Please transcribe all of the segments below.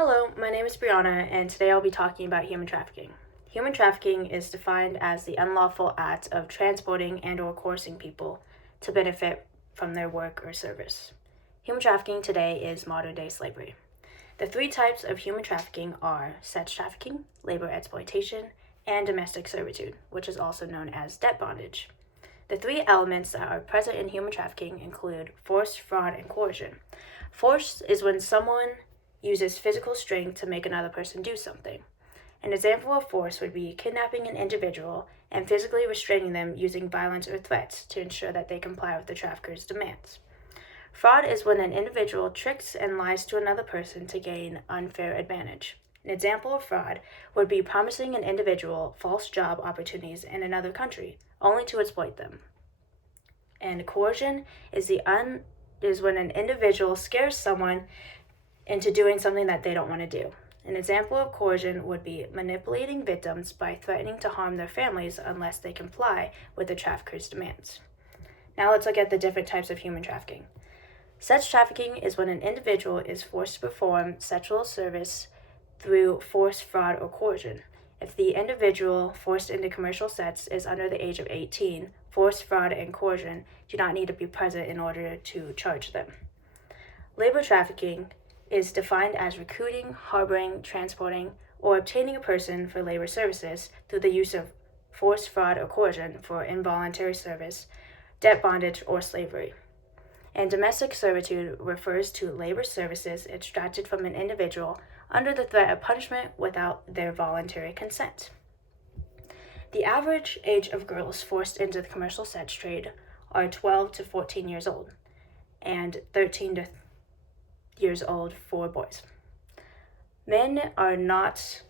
Hello, my name is Brianna, and today I'll be talking about human trafficking. Human trafficking is defined as the unlawful act of transporting and/or coercing people to benefit from their work or service. Human trafficking today is modern-day slavery. The three types of human trafficking are sex trafficking, labor exploitation, and domestic servitude, which is also known as debt bondage. The three elements that are present in human trafficking include force, fraud, and coercion. Force is when someone uses physical strength to make another person do something. An example of force would be kidnapping an individual and physically restraining them using violence or threats to ensure that they comply with the trafficker's demands. Fraud is when an individual tricks and lies to another person to gain unfair advantage. An example of fraud would be promising an individual false job opportunities in another country, only to exploit them. And coercion is when an individual scares someone into doing something that they don't want to do. An example of coercion would be manipulating victims by threatening to harm their families unless they comply with the trafficker's demands. Now let's look at the different types of human trafficking. Sex trafficking is when an individual is forced to perform sexual service through force, fraud, or coercion. If the individual forced into commercial sex is under the age of 18, force, fraud, and coercion do not need to be present in order to charge them. Labor trafficking is defined as recruiting, harboring, transporting, or obtaining a person for labor services through the use of force, fraud, or coercion for involuntary service, debt bondage, or slavery. And domestic servitude refers to labor services extracted from an individual under the threat of punishment without their voluntary consent. The average age of girls forced into the commercial sex trade are 12 to 14 years old, and 13 to years old for boys. Women are not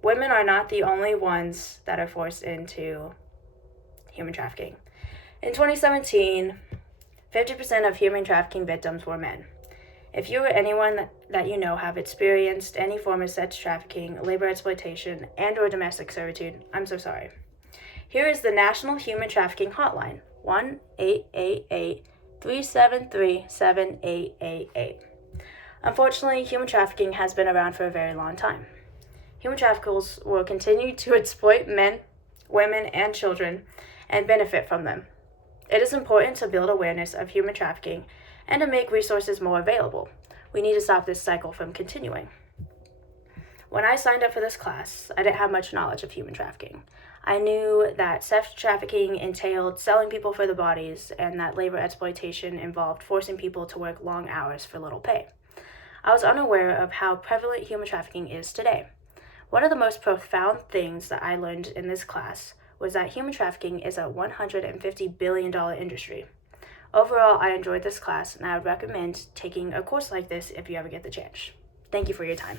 the only ones that are forced into human trafficking. In 2017, 50% of human trafficking victims were men. If you or anyone that you know have experienced any form of sex trafficking, labor exploitation, and/or domestic servitude, I'm so sorry. Here is the National Human Trafficking Hotline, 1-888-373-7888. Unfortunately, human trafficking has been around for a very long time. Human traffickers will continue to exploit men, women, and children and benefit from them. It is important to build awareness of human trafficking and to make resources more available. We need to stop this cycle from continuing. When I signed up for this class, I didn't have much knowledge of human trafficking. I knew that sex trafficking entailed selling people for their bodies and that labor exploitation involved forcing people to work long hours for little pay. I was unaware of how prevalent human trafficking is today. One of the most profound things that I learned in this class was that human trafficking is a $150 billion industry. Overall, I enjoyed this class and I would recommend taking a course like this if you ever get the chance. Thank you for your time.